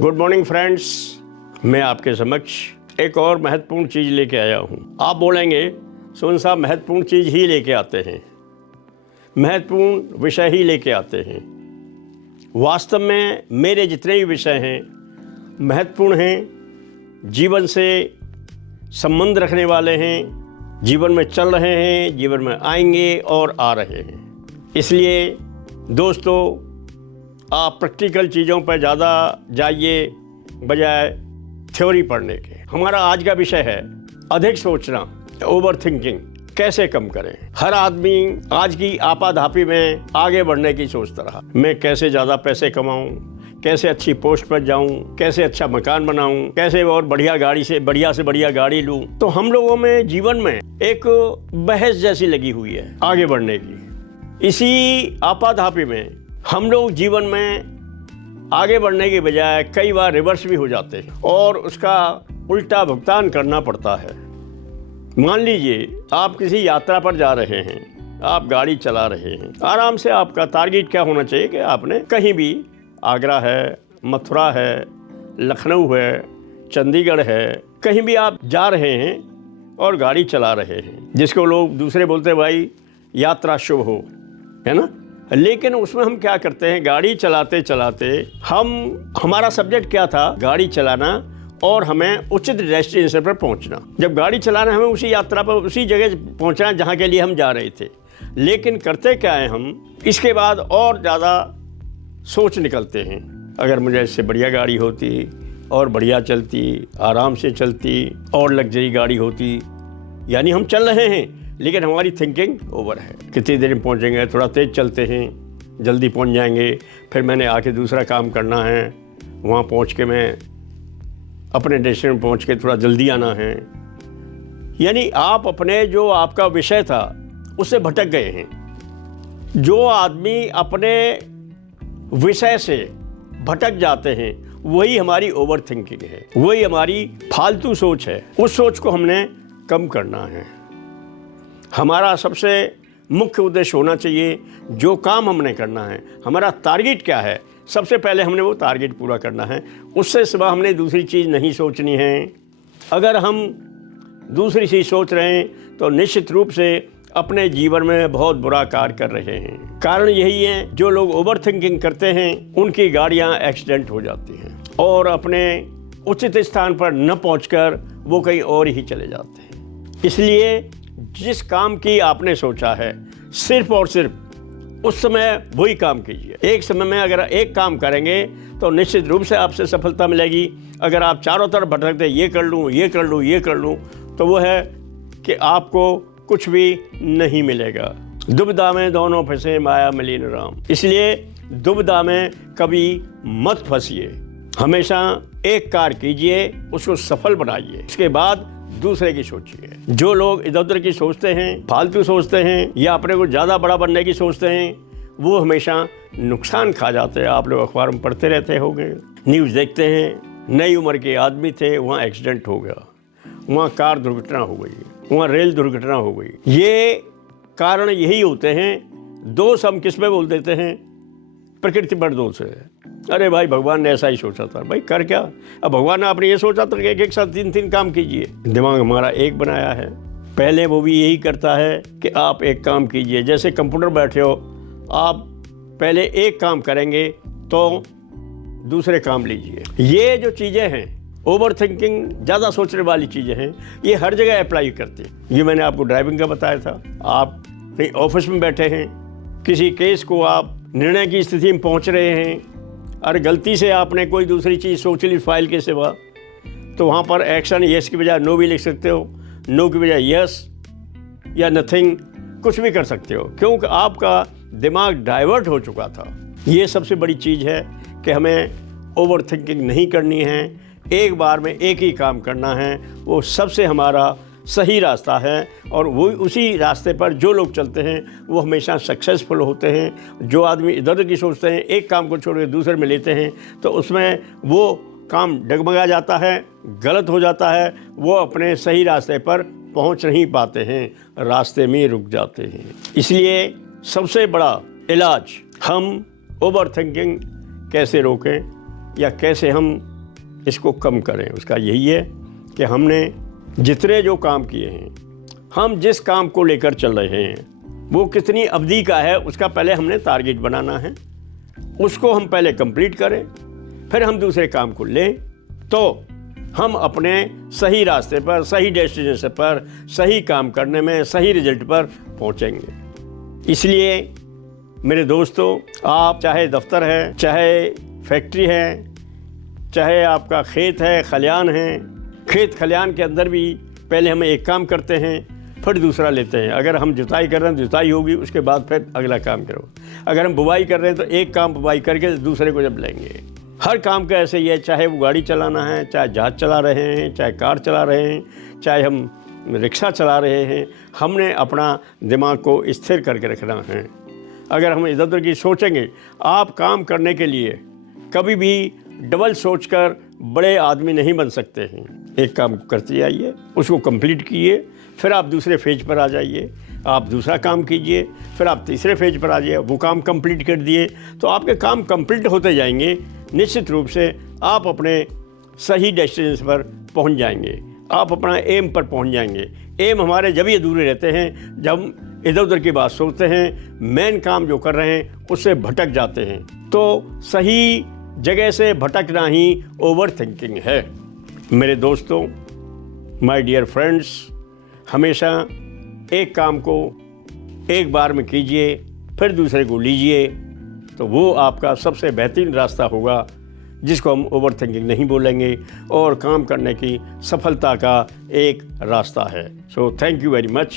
Good morning friends, मैं आपके समक्ष एक और महत्वपूर्ण चीज़ लेके आया हूँ। आप बोलेंगे सुन साहब महत्वपूर्ण चीज़ ही लेके आते हैं, महत्वपूर्ण विषय ही लेके आते हैं। वास्तव में मेरे जितने भी विषय हैं महत्वपूर्ण हैं, जीवन से संबंध रखने वाले हैं, जीवन में चल रहे हैं, जीवन में आएंगे और आ रहे हैं। इसलिए दोस्तों, आप प्रैक्टिकल चीज़ों पर ज़्यादा जाइए बजाय थ्योरी पढ़ने के। हमारा आज का विषय है अधिक सोचना, ओवर थिंकिंग कैसे कम करें। हर आदमी आज की आपाधापी में आगे बढ़ने की सोचता रहा। मैं कैसे ज़्यादा पैसे कमाऊं, कैसे अच्छी पोस्ट पर जाऊं, कैसे अच्छा मकान बनाऊं, कैसे और बढ़िया गाड़ी लूं। तो हम लोगों में जीवन में एक बहस जैसी लगी हुई है आगे बढ़ने की। इसी आपाधापी में हम लोग जीवन में आगे बढ़ने के बजाय कई बार रिवर्स भी हो जाते हैं और उसका उल्टा भुगतान करना पड़ता है। मान लीजिए आप किसी यात्रा पर जा रहे हैं, आप गाड़ी चला रहे हैं, आराम से। आपका टारगेट क्या होना चाहिए कि आपने कहीं भी, आगरा है, मथुरा है, लखनऊ है, चंडीगढ़ है, कहीं भी आप जा रहे हैं और गाड़ी चला रहे हैं, जिसको लोग दूसरे बोलते हैं भाई यात्रा शुभ हो, है ना। लेकिन उसमें हम क्या करते हैं, गाड़ी चलाते चलाते हमारा सब्जेक्ट क्या था, गाड़ी चलाना और हमें उचित डेस्टिनेशन पर पहुंचना। जब गाड़ी चलाना, हमें उसी यात्रा पर उसी जगह पहुंचना जहां के लिए हम जा रहे थे। लेकिन करते क्या है, हम इसके बाद और ज़्यादा सोच निकलते हैं। अगर मुझे इससे बढ़िया गाड़ी होती और बढ़िया चलती, आराम से चलती और लग्जरी गाड़ी होती। यानी हम चल रहे हैं लेकिन हमारी थिंकिंग ओवर है। कितनी देर में पहुंचेंगे, थोड़ा तेज़ चलते हैं, जल्दी पहुंच जाएंगे, फिर मैंने आके दूसरा काम करना है, वहाँ पहुंच के मैं अपने डेस्टिनेशन में पहुंच के थोड़ा जल्दी आना है। यानी आप अपने जो आपका विषय था उससे भटक गए हैं। जो आदमी अपने विषय से भटक जाते हैं वही हमारी ओवर थिंकिंग है, वही हमारी फालतू सोच है। उस सोच को हमने कम करना है। हमारा सबसे मुख्य उद्देश्य होना चाहिए, जो काम हमने करना है, हमारा टारगेट क्या है, सबसे पहले हमने वो टारगेट पूरा करना है। उससे सिवा हमने दूसरी चीज़ नहीं सोचनी है। अगर हम दूसरी चीज़ सोच रहे हैं तो निश्चित रूप से अपने जीवन में बहुत बुरा कार्य कर रहे हैं। कारण यही है, जो लोग ओवर थिंकिंग करते हैं उनकी गाड़ियाँ एक्सीडेंट हो जाती हैं और अपने उचित स्थान पर न पहुँचकर वो कहीं और ही चले जाते हैं। इसलिए जिस काम की आपने सोचा है, सिर्फ और सिर्फ उस समय वही काम कीजिए। एक समय में अगर एक काम करेंगे तो निश्चित रूप से आपसे सफलता मिलेगी। अगर आप चारों तरफ भटकते ये कर लूँ, तो वो है कि आपको कुछ भी नहीं मिलेगा। दुविधा में दोनों फंसे माया मिली न राम। इसलिए दुविधा में कभी मत फंसिए। हमेशा एक कार्य कीजिए, उसको सफल बनाइए, उसके बाद दूसरे की सोचिए। जो लोग इधर उधर की सोचते हैं, फालतू सोचते हैं या अपने को ज़्यादा बड़ा बनने की सोचते हैं, वो हमेशा नुकसान खा जाते हैं। आप लोग अखबार में पढ़ते रहते होंगे, न्यूज़ देखते हैं, नई उम्र के आदमी थे, वहाँ एक्सीडेंट हो गया, वहाँ कार दुर्घटना हो गई, वहाँ रेल दुर्घटना हो गई। ये कारण यही होते हैं। दोष हम किस पे बोल देते हैं, प्रकृति पर दोष है। अरे भाई भगवान ने ऐसा ही सोचा था। भाई कर क्या, अब भगवान ने आपने ये सोचा था कि एक साथ तीन काम कीजिए। दिमाग हमारा एक बनाया है, पहले वो भी यही करता है कि आप एक काम कीजिए। जैसे कंप्यूटर बैठे हो, आप पहले एक काम करेंगे तो दूसरे काम लीजिए। ये जो चीज़ें हैं, ओवर थिंकिंग, ज़्यादा सोचने वाली चीज़ें हैं, ये हर जगह अप्लाई करती हैं। ये मैंने आपको ड्राइविंग का बताया था। आप कहीं ऑफिस में बैठे हैं, किसी केस को आप निर्णय की स्थिति में पहुँच रहे हैं और गलती से आपने कोई दूसरी चीज़ सोच ली फाइल के सिवा, तो वहाँ पर एक्शन यस की बजाय नो भी लिख सकते हो, नो की बजाय यस या नथिंग, कुछ भी कर सकते हो, क्योंकि आपका दिमाग डाइवर्ट हो चुका था। ये सबसे बड़ी चीज़ है कि हमें ओवर थिंकिंग नहीं करनी है, एक बार में एक ही काम करना है। वो सबसे हमारा सही रास्ता है और वो उसी रास्ते पर जो लोग चलते हैं वो हमेशा सक्सेसफुल होते हैं। जो आदमी इधर उधर की सोचते हैं, एक काम को छोड़ के दूसरे में लेते हैं, तो उसमें वो काम डगमगा जाता है, गलत हो जाता है, वो अपने सही रास्ते पर पहुंच नहीं पाते हैं, रास्ते में रुक जाते हैं। इसलिए सबसे बड़ा इलाज हम ओवर थिंकिंग कैसे रोकें, या कैसे हम इसको कम करें। उसका यही है कि हमने जितने जो काम किए हैं, हम जिस काम को लेकर चल रहे हैं वो कितनी अवधि का है, उसका पहले हमने टारगेट बनाना है। उसको हम पहले कंप्लीट करें, फिर हम दूसरे काम को लें, तो हम अपने सही रास्ते पर, सही डेस्टिनेशन पर, सही काम करने में, सही रिजल्ट पर पहुंचेंगे। इसलिए मेरे दोस्तों, आप चाहे दफ्तर है, चाहे फैक्ट्री है, चाहे आपका खेत है, खलियान है, खेत खलियान के अंदर भी पहले हम एक काम करते हैं, फिर दूसरा लेते हैं। अगर हम जुताई कर रहे हैं, जुताई होगी, उसके बाद फिर अगला काम करो। अगर हम बुवाई कर रहे हैं तो एक काम बुवाई करके दूसरे को जब लेंगे। हर काम का ऐसे ही है, चाहे वो गाड़ी चलाना है, चाहे जहाज चला रहे हैं, चाहे कार चला रहे हैं, चाहे हम रिक्शा चला रहे हैं, हमने अपना दिमाग को स्थिर करके रखना है। अगर हम इधर उधर की सोचेंगे, आप काम करने के लिए कभी भी डबल सोचकर बड़े आदमी नहीं बन सकते हैं। एक काम करते जाइए, उसको कंप्लीट कीजिए, फिर आप दूसरे फेज पर आ जाइए, आप दूसरा काम कीजिए, फिर आप तीसरे फेज पर आ जाइए, वो काम कंप्लीट कर दिए तो आपके काम कंप्लीट होते जाएंगे। निश्चित रूप से आप अपने सही डेस्टिनेशन पर पहुंच जाएंगे, आप अपना एम पर पहुंच जाएंगे। एम हमारे जब ही अधूरे रहते हैं जब इधर उधर की बात सोचते हैं, मेन काम जो कर रहे हैं उससे भटक जाते हैं। तो सही जगह से भटकना ही ओवर थिंकिंग है। मेरे दोस्तों, माय डियर फ्रेंड्स, हमेशा एक काम को एक बार में कीजिए, फिर दूसरे को लीजिए, तो वो आपका सबसे बेहतरीन रास्ता होगा, जिसको हम ओवर थिंकिंग नहीं बोलेंगे, और काम करने की सफलता का एक रास्ता है। So thank you very much.